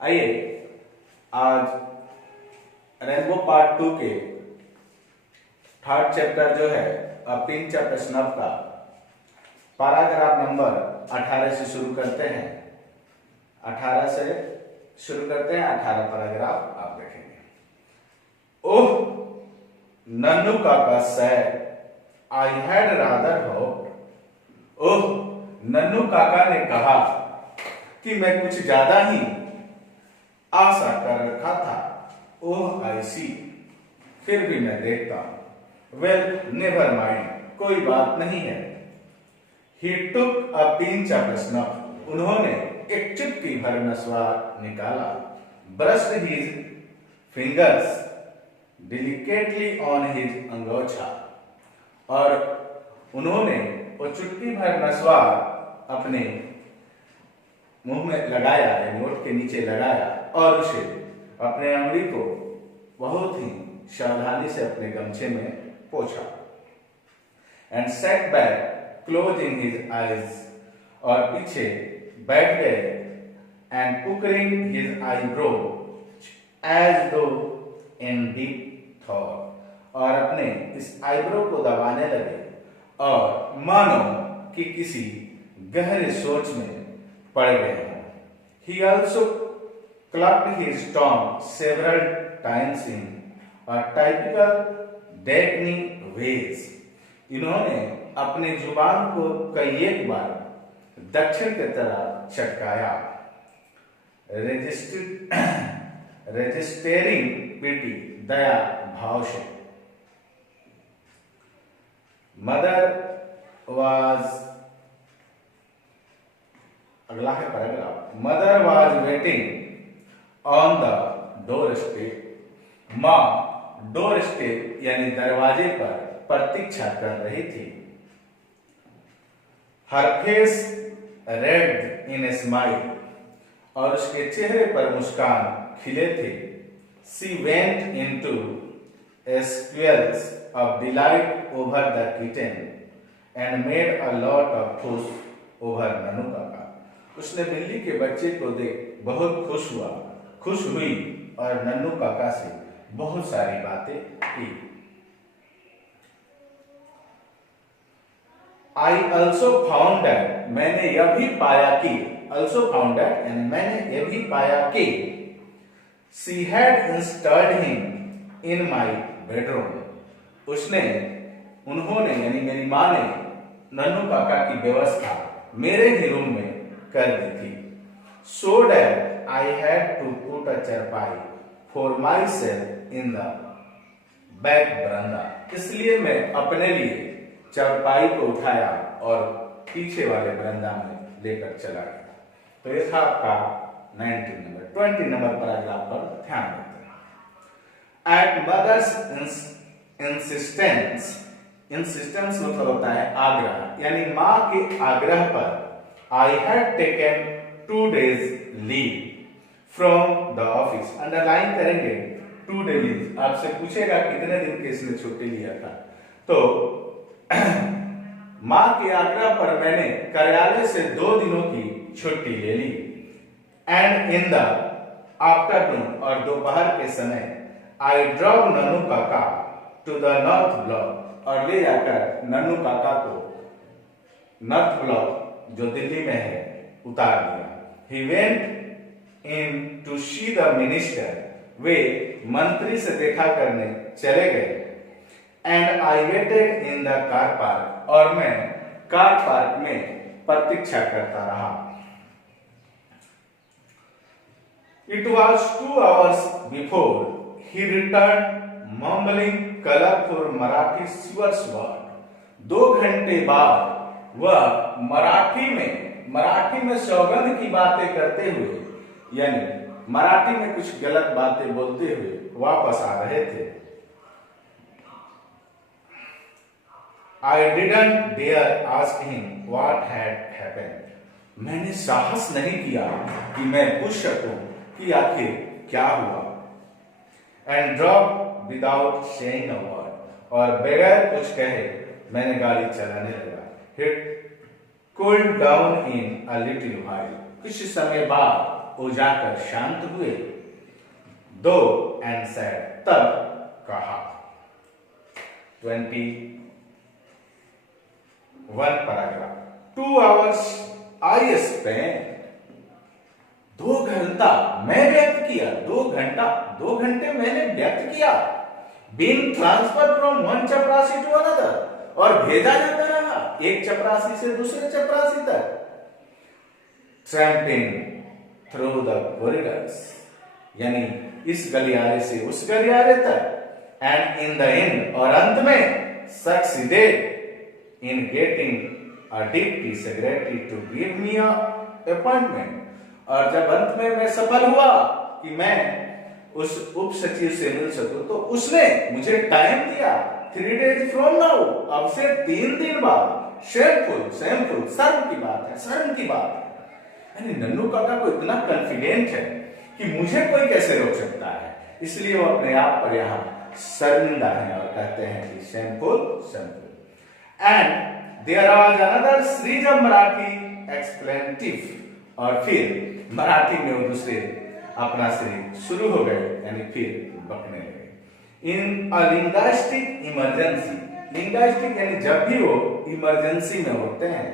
आइए आज rainbow part 2 के थर्ड चैप्टर जो है पिंच ऑफ स्नफ का पैराग्राफ नंबर 18 से शुरू करते हैं। 18 से शुरू करते हैं। 18 पैराग्राफ आप देखेंगे। Oh Nannu Kaka said, I had rather hoped. Oh Nannu Kaka ने कहा कि मैं कुछ ज्यादा ही आशा कर रखा था। ओह आई सी, फिर भी मैं देखता हूं। वेल नेवर माइंड, कोई बात नहीं है। He took a pinch of snuff, उन्होंने एक चुटकी भर नस्वार निकाला। Brushed his fingers delicately on his angocha, और उन्होंने वो चुटकी भर नस्वार अपने मुंह में लगाया, नोट के नीचे लगाया और उसे अपने अंगुली को बहुत ही सावधानी से अपने गमछे में पोंछा। And set back closing his eyes, और पीछे बैठ गए। एंड पुकरिंग हिज आईब्रो एज दो इन डीप थॉट, और अपने इस आईब्रो को दबाने लगे और मानो कि किसी गहरे सोच में पड़ गए हैं। He also clapped his tongue several times in a typical Dagny ways. इन्होंने अपने जुबान को कई एक बार दक्षिण की तरह चटकाया। रजिस्टरिंग पिटी, दया भाव से। मदर वाज, अगला है paragraph. Mother was waiting on the doorstep, मां डोर स्टेप यानी दरवाजे पर प्रतीक्षा कर रही थी। Her face red in a smile, और उसके चेहरे पर मुस्कान खिले थे। She went into squeals of delight over the kitten and made a lot of fuss over Nannu काका। उसने बिल्ली के बच्चे को देख बहुत खुश हुई और नन्नू काका से बहुत सारी बातें की। I also found that, मैंने यह भी पाया कि, also found that यानी मैंने यह भी पाया कि, she had installed him in my bedroom, उन्होंने यानी मेरी माँ ने नन्नू काका की व्यवस्था मेरे ही रूम में कर दी थी। So that I had to put a चारपाई for myself in the back veranda, इसलिए मैं अपने लिए चारपाई को उठाया और पीछे वाले बरंदा में लेकर चला गया। तो ये था आपका 19 नंबर। 20 नंबर पैराग्राफ पर ध्यान देते हैं। At mother's insistence मतलब होता है आग्रह, यानी माँ के आग्रह पर I had taken 2 days leave from the office। Underline करेंगे 2 day leave। आपसे पूछेगा कितने दिन के इसने छुट्टी लिया था, तो माँ के आग्रह पर मैंने कार्यालय से 2 दिनों की छुट्टी ले ली। एंड इन द आफ्टरनून, और दोपहर के समय, आई ड्रॉप नन्नू काका टू द नॉर्थ ब्लॉक, और ले जाकर नन्नू काका को नॉर्थ ब्लॉक जो दिल्ली में है उतार दिया। He went in to see the minister, वे मंत्री से देखा करने चले गए। And I waited in the car park, और मैं कार पार्क में प्रतीक्षा करता रहा। It was 2 hours before he returned mumbling colorful Marathi swears word। 2 घंटे बाद वह मराठी में सौगंध की बातें करते हुए, यानी मराठी में कुछ गलत बातें बोलते हुए वापस आ रहे थे। I didn't dare ask him what had happened। मैंने साहस नहीं किया कि मैं पूछ सकूं कि आखिर क्या हुआ। And drove without saying a word, और बगैर कुछ कहे मैंने गाड़ी चलाने लगा। It cooled down in a little while, कुछ समय बाद वो जाकर शांत हुए। दो एंड सेड, तब कहा। 21 पैराग्राफ। 2 hours I spent, 2 घंटा मैं व्यक्त किया, 2 घंटे मैंने व्यक्त किया। बीइंग ट्रांसफर फ्रॉम वन चपरासी टू अनदर, और भेजा जाता रहा एक चपरासी से दूसरे चपरासी तक। ट्रैम्पिंग थ्रू द कॉरिडोर्स, यानी इस गलियारे से उस गलियारे तक। एंड इन द एंड, और अंत में succeeded in getting a deputy secretary to give me a appointment, और जब अंत में मैं सफल हुआ कि मैं उस उप सचिव से मिल सकूं, तो उसने मुझे टाइम दिया 3 days फ्रॉम नाउ, अब से 3 दिन बाद। शेमफुल, शर्म की बात है, शर्म की बात है। यानी नन्नू काका को इतना कॉन्फिडेंट है कि मुझे कोई कैसे रोक सकता है, इसलिए वो अपने आप पर यहाँ शर्मिंदा है और कहते हैं कि shameful. And there was another series of Marathi expletive, और फिर मराठी में वो दूसरे अपना सीरीज शुरू हो गए, यानी फिर बकने लगे। In a linguistic emergency, linguistic यानी जब भी वो इमरजेंसी में होते हैं।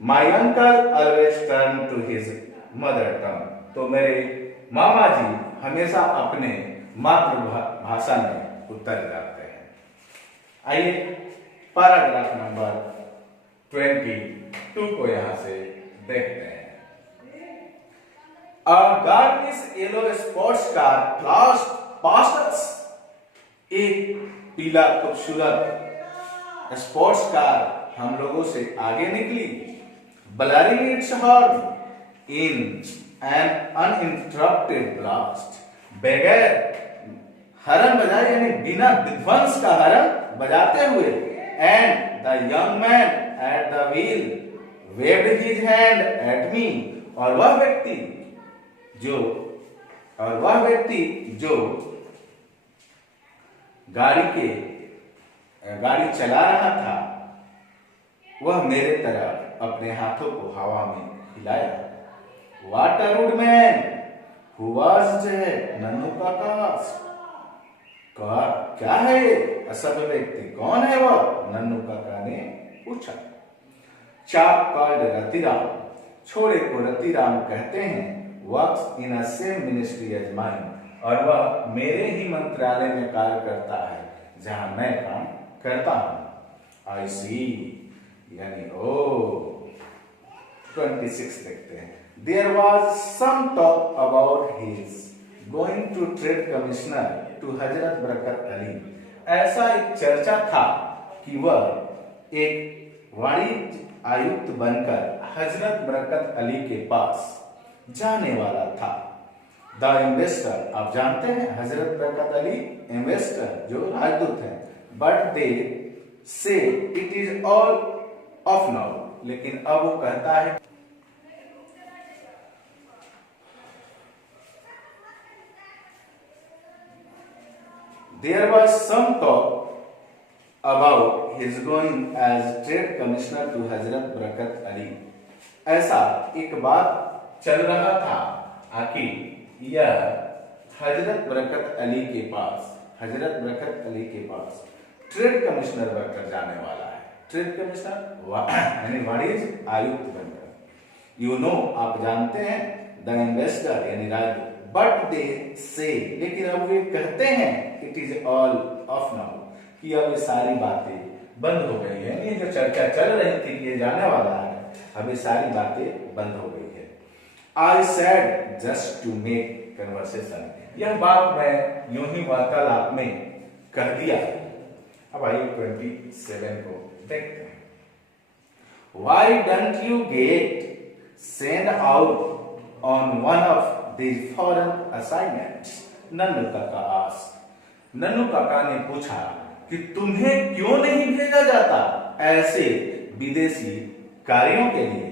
My uncle always turn to his mother tongue, तो मेरे मामा जी हमेशा अपने मातृभाषा में उत्तर जाते हैं। आइए पैराग्राफ नंबर 22 को यहां से देखते हैं। A garnish yellow sports car passed us, एक पीला खूबसूरत स्पोर्ट्स कार हम लोगों से आगे निकली। ब्लारिंग it's horn in an uninterrupted blast, बगैर हरन बजाए यानी बिना विध्वंस का हरन बजाते हुए। And the young man at the wheel waived his hand at me, और वह व्यक्ति जो गाड़ी चला रहा था, वह मेरे तरफ अपने हाथों को हवा में हिलाया। What a rude man, who was that? Nannu काका कहा, क्या है ये असभ्य व्यक्ति, कौन है वह? नन्नू काका ने पूछा। चाप कॉल्ड रतिराम, छोरे को रतिराम कहते हैं। Works in a same ministry as mine, और वह मेरे ही मंत्रालय में कार्य करता है जहां मैं काम करता हूं। आई सी, यानी ओ। 26 देखते हैं। There was some talk about his going to trade commissioner to हजरत बरकत अली, ऐसा एक चर्चा था कि वह एक वाणिज्य आयुक्त बनकर हजरत बरकत अली के पास जाने वाला था। द इन्वेस्टर, आप जानते हैं हजरत बरकत अली इन्वेस्टर जो राजदूत हैं। बट दे से it is all of now, लेकिन अब वो कहता है there was some talk about his going as trade commissioner to हजरत बरकत अली, ऐसा एक बात चल रहा था कि यह हजरत बरकत अली के पास ट्रेड कमिश्नर बनकर जाने वाला है। ट्रेड कमिश्नर यानी वाणिज्य आयुक्त बनकर। यू नो, आप जानते हैं, द इन्वेस्टर यानी राजदूत। बट दे से, लेकिन अब वे कहते हैं, it is all of now, कि अब ये सारी बातें बंद हो गई है। ये जो चर्चा चल रही थी कि ये जाने वाला है, अब ये सारी बातें बंद हो गई है। I said just to make conversation, यह बात मैं यूं ही वार्तालाप में कह दिया। अब आइए 27 को देखते हैं। Why don't you get sent out on one of these foreign assignments? Nannu काका asked. नन्नू काका ने पूछा कि तुम्हें क्यों नहीं भेजा जाता ऐसे विदेशी कार्यों के लिए।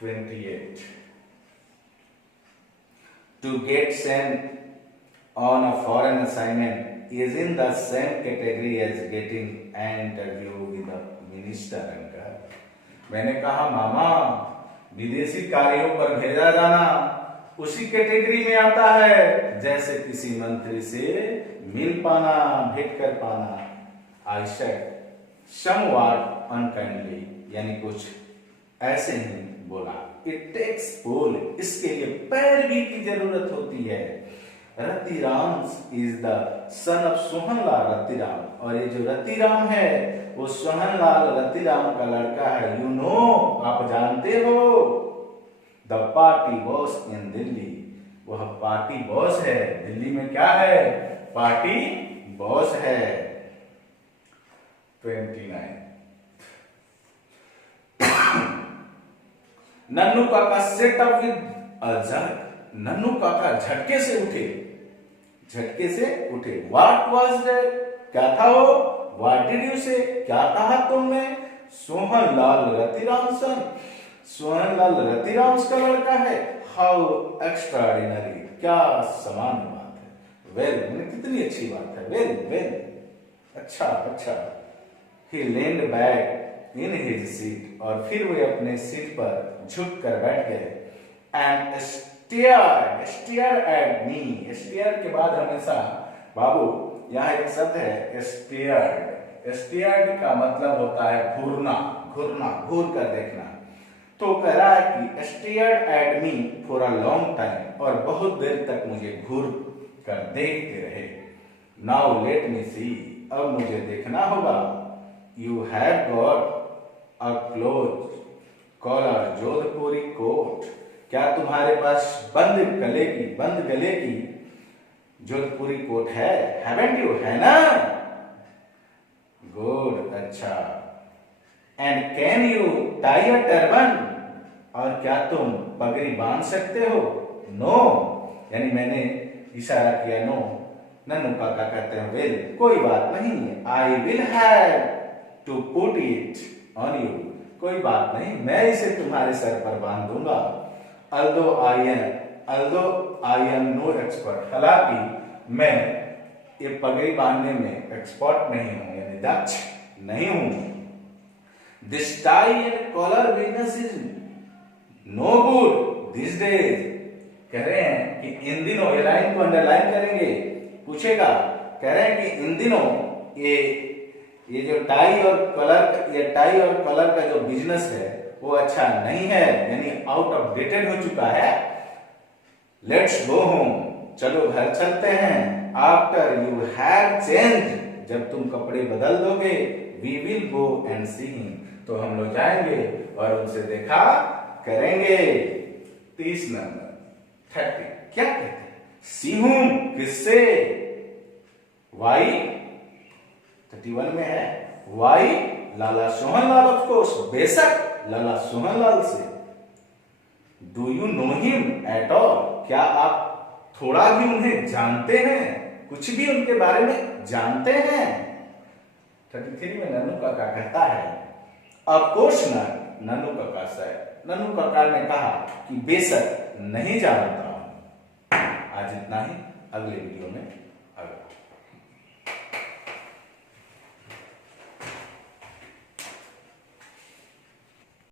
28 To get sent on a foreign assignment is in the same category as getting an interview with the minister. मैंने कहा मामा, विदेशी कार्यों पर भेजा जाना उसी कैटेगरी में आता है जैसे किसी मंत्री से मिल पाना, भेंट कर पाना। आई सेड समवॉट अनकाइंडली, यानी कुछ ऐसे ही बोला। इट टेक्स पुल, इसके लिए पैरवी की जरूरत होती है। Ratiram is the son of Sohanlal Ratiram, और ये जो रतिराम है वो सोहनलाल रतिराम का लड़का है। यू नो, आप जानते हो। द पार्टी बॉस इन दिल्ली, वह पार्टी बॉस है। दिल्ली में क्या है? पार्टी बॉस है। 29 Nannu Kaka set up with a jerk, Nannu Kaka झटके से उठे, झटके से उठे। व्हाट वाज दैट, क्या था वो? व्हाट डिड यू से, क्या कहा तुमने? सोहनलाल रतिराम सन, सोहनलाल रतिराम का लड़का है। हाउ एक्स्ट्राऑर्डिनरी, क्या सामान्य बात है। वेल, कितनी अच्छी बात है। वेल वेल, अच्छा अच्छा। He leaned back in his seat, और फिर वे अपने सीट पर झुक कर बैठ गए। And stare at me, stare के बाद हमेशा बाबू यहाँ एक शब्द है स्टेयर्ड। स्टेयर्ड का मतलब होता है घूरना, घूरना, घूर कर देखना। तो कह रहा है कि stared at me for a long time, और बहुत देर तक मुझे घूर कर देखते रहे। नाउ लेट मी सी, अब मुझे देखना होगा। You have got a close collar Jodhpuri coat, क्या तुम्हारे पास बंद गले की जोधपुरी कोट है? हैवेंट यू, है ना? गुड, अच्छा। And can you tie a turban, और क्या तुम पगड़ी बांध सकते हो? नो, यानी मैंने इशारा किया नो। नन्नू काका कहते हैं वेल, कोई बात नहीं, I will have to put it on you, कोई बात नहीं, मैं इसे तुम्हारे सर पर बांध दूंगा। Although I am no expert, हालांकि मैं ये पगड़ी बांधने में एक्सपर्ट नहीं हूं, यानी दक्ष नहीं हूं। This tie and collar business is no good this days, कह रहे हैं कि इन दिनों, ये लाइन को अंडरलाइन करेंगे, पूछेगा, कह रहे हैं कि इन दिनों ये जो टाई और कलर का जो बिजनेस है वो अच्छा नहीं है, यानी आउट ऑफ डेटेड हो चुका है। लेट्स गो होम, चलो घर चलते हैं। आफ्टर यू हैव चेंज, जब तुम कपड़े बदल दोगे, we will go and see him, तो हम लोग जाएंगे और उनसे देखा करेंगे। 30 नंबर 30 क्या कहते हैं? सी हुम, किससे? वाई 31 में है, Y Lala Sohanlal, of course, बेशक लाला सोहनलाल से। Do you know him at all, क्या आप थोड़ा भी उन्हें जानते हैं? कुछ भी उनके बारे में जानते हैं? 33 में नन्नू काका कहता है ऑफ कोर्स नॉट, नन्नू काका से, नन्नू काका ने कहा कि बेशक नहीं जानता हूं। आज इतना ही, अगले वीडियो में